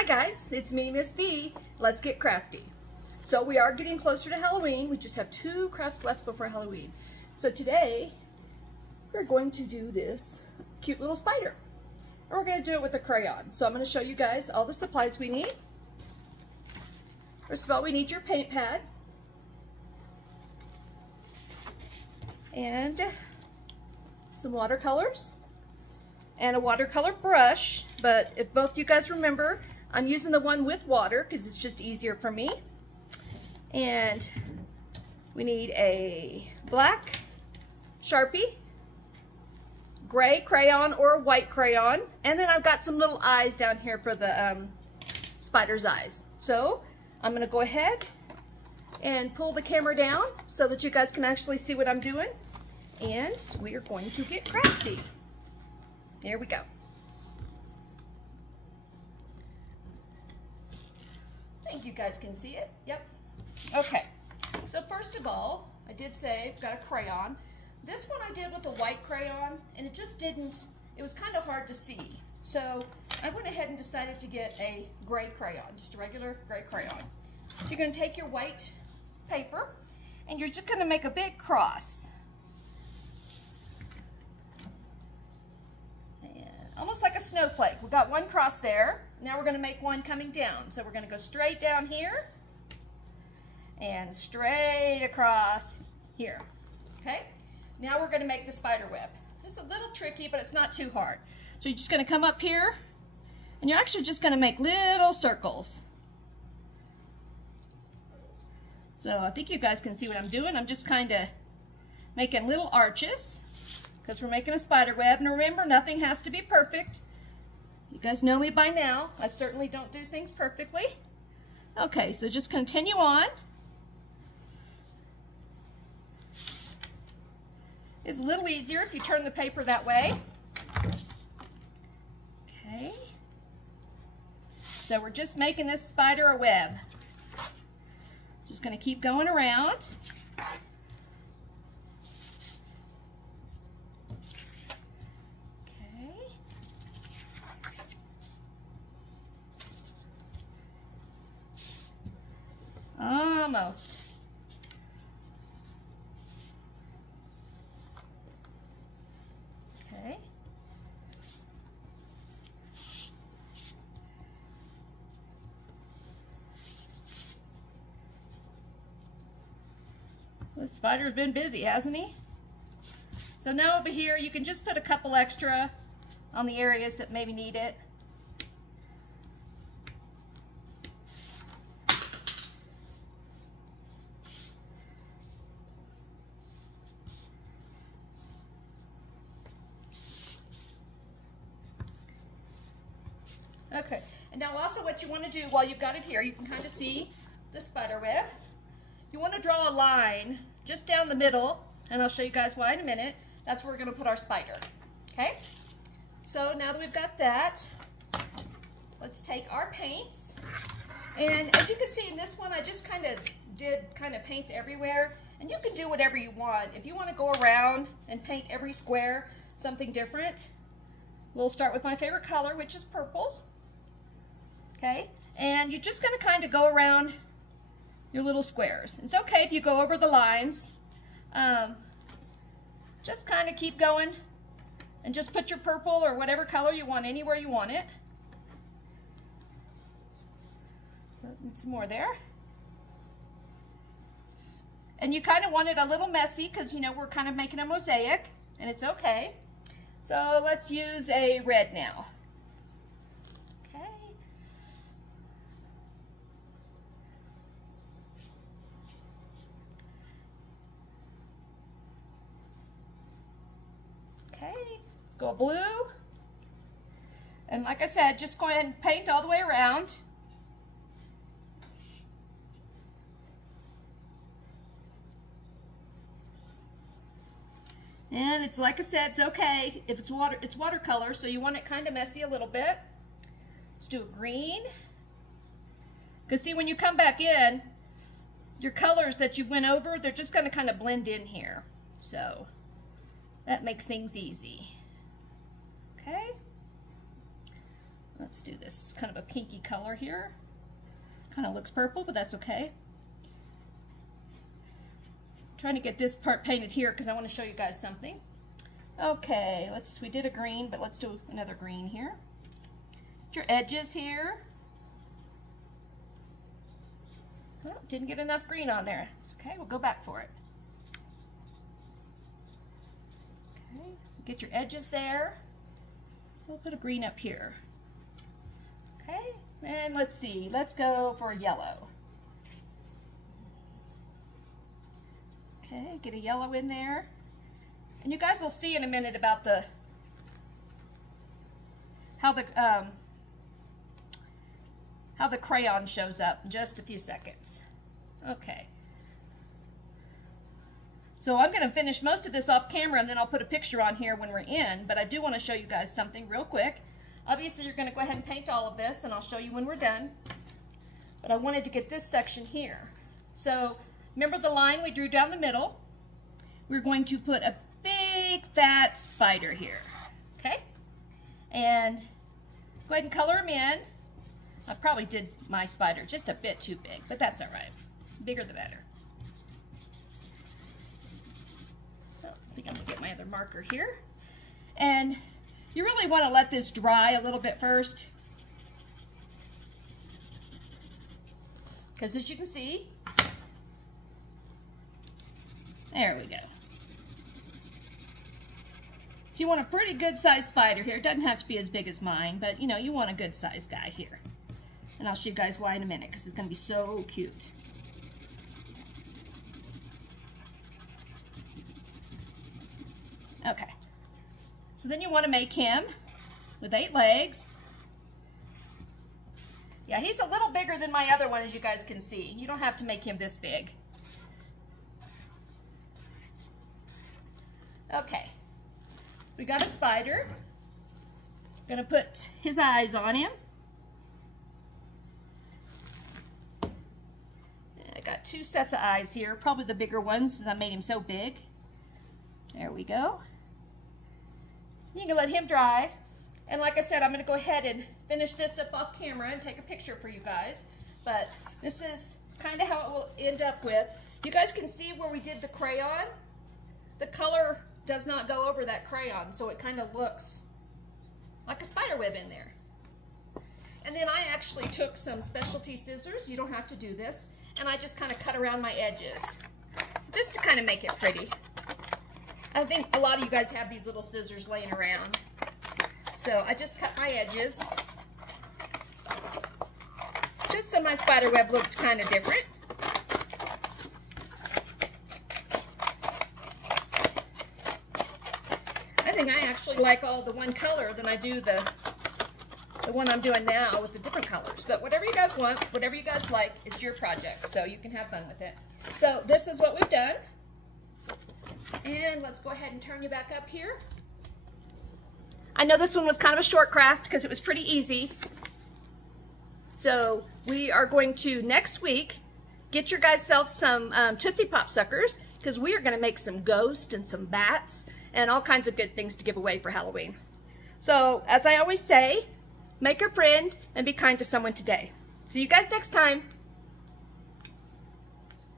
Hi guys, it's me, Miss B. Let's get crafty. So we are getting closer to Halloween. We just have 2 crafts left before Halloween. So today, we're going to do this cute little spider. And we're going to do it with a crayon. So I'm going to show you guys all the supplies we need. First of all, we need your paint pad. And some watercolors. And a watercolor brush. But if both you guys remember, I'm using the one with water because it's just easier for me. And we need a black Sharpie, gray crayon or white crayon, and then I've got some little eyes down here for the spider's eyes. So I'm going to go ahead and pull the camera down so that you guys can actually see what I'm doing, and we are going to get crafty. There we go. I think you guys can see it. Yep. Okay. So first of all, I did say I've got a crayon. This one I did with a white crayon, and it just didn't, it was kind of hard to see. So I went ahead and decided to get a gray crayon, just a regular gray crayon. So you're going to take your white paper, and you're just going to make a big cross. Almost like a snowflake. We've got one cross there. Now we're going to make one coming down. So we're going to go straight down here and straight across here. Okay? Now we're going to make the spider web. It's a little tricky, but it's not too hard. So you're just going to come up here, and you're actually just going to make little circles. So I think you guys can see what I'm doing. I'm just kind of making little arches, because we're making a spider web. And remember, nothing has to be perfect. You guys know me by now. I certainly don't do things perfectly. Okay, so just continue on. It's a little easier if you turn the paper that way. Okay. So we're just making this spider a web. Just going to keep going around. Almost. Okay. The spider's been busy, hasn't he? So now over here, you can just put a couple extra on the areas that maybe need it. Okay, and now also what you want to do while you've got it here, you can kind of see the spider web. You want to draw a line just down the middle, and I'll show you guys why in a minute. That's where we're going to put our spider. Okay, so now that we've got that, let's take our paints. And as you can see in this one, I just kind of did paints everywhere, and you can do whatever you want. If you want to go around and paint every square something different, we'll start with my favorite color, which is purple. Okay, and you're just going to kind of go around your little squares. It's okay if you go over the lines. Just kind of keep going and just put your purple or whatever color you want anywhere you want it. And some more there. And you kind of want it a little messy because, you know, we're kind of making a mosaic, and it's okay. So let's use a red now. Okay, let's go blue. And like I said, just go ahead and paint all the way around. And it's like I said, it's okay if it's watercolor, so you want it kind of messy a little bit. Let's do a green. Because see, when you come back in, your colors that you went over, they're just going to kind of blend in here. So that makes things easy. Okay. Let's do this kind of a pinky color here. Kind of looks purple, but that's okay. I'm trying to get this part painted here because I want to show you guys something. Okay, we did a green, but let's do another green here. Your edges here. Oh, didn't get enough green on there. It's okay, we'll go back for it. Okay, get your edges there. We'll put a green up here. Okay, and let's see, let's go for a yellow. Okay, get a yellow in there. And you guys will see in a minute about how the crayon shows up in just a few seconds. Okay. So I'm going to finish most of this off camera, and then I'll put a picture on here when we're in, but I do want to show you guys something real quick. Obviously you're going to go ahead and paint all of this, and I'll show you when we're done. But I wanted to get this section here. So remember the line we drew down the middle? We're going to put a big fat spider here, okay? And go ahead and color them in. I probably did my spider just a bit too big, but that's all right. Bigger the better. Oh, I think I'm gonna get my other marker here. And you really want to let this dry a little bit first, because as you can see, there we go. So you want a pretty good sized spider here. It doesn't have to be as big as mine, but you know, you want a good sized guy here. And I'll show you guys why in a minute, because it's going to be so cute. Okay. So then you want to make him with 8 legs. Yeah, he's a little bigger than my other one, as you guys can see. You don't have to make him this big. Okay. We got a spider. Gonna put his eyes on him. I got 2 sets of eyes here, probably the bigger ones since I made him so big. There we go. You can let him dry. And like I said, I'm gonna go ahead and finish this up off camera and take a picture for you guys. But this is kind of how it will end up with. You guys can see where we did the crayon. The color does not go over that crayon, so it kind of looks like a spider web in there. And then I actually took some specialty scissors, you don't have to do this, and I just kind of cut around my edges, just to kind of make it pretty. I think a lot of you guys have these little scissors laying around. So I just cut my edges, just so my spider web looked kind of different. I think I actually like all the one color than I do the one I'm doing now with the different colors. But whatever you guys want, whatever you guys like, it's your project, so you can have fun with it. So this is what we've done. And let's go ahead and turn you back up here. I know this one was kind of a short craft because it was pretty easy. So we are going to, next week, get your guys some Tootsie Pop suckers, because we are going to make some ghosts and some bats and all kinds of good things to give away for Halloween. So, as I always say, make a friend and be kind to someone today. See you guys next time.